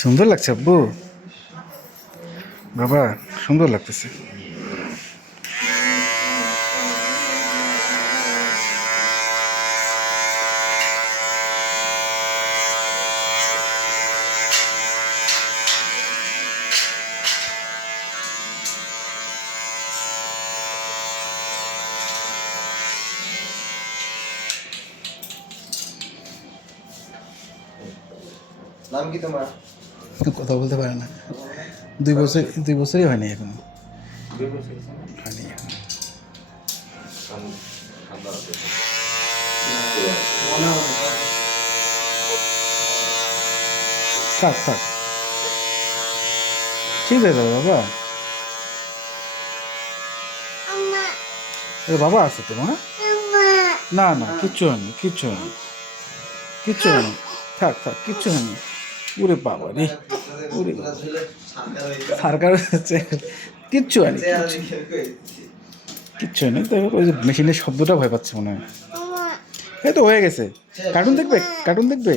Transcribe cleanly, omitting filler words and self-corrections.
সুন্দর লাগছে আব্বু, বাবা সুন্দর লাগতেছে। নাম কি তোমার? কথা বলতে পারে না, 2 বছরই হয়নি এখনো, হয়নি এখনো। থাক থাক, ঠিক হয়ে যাবে বাবা। বাবা আছে তো মা? না না, কিচ্ছু হয়নি, কিচ্ছু হয়নি, কিচ্ছু হয়নি, থাক থাক, কিচ্ছু হয়নি। উরে বাবা রে, উরে সরকার হচ্ছে, কিচ্ছু হয়নি, কিচ্ছু হয়নি। তো ওই যে মেশিনের শব্দটা ভয় পাচ্ছে মনে হয়। এই তো হয়ে গেছে। কার্টুন দেখবে, কার্টুন দেখবে।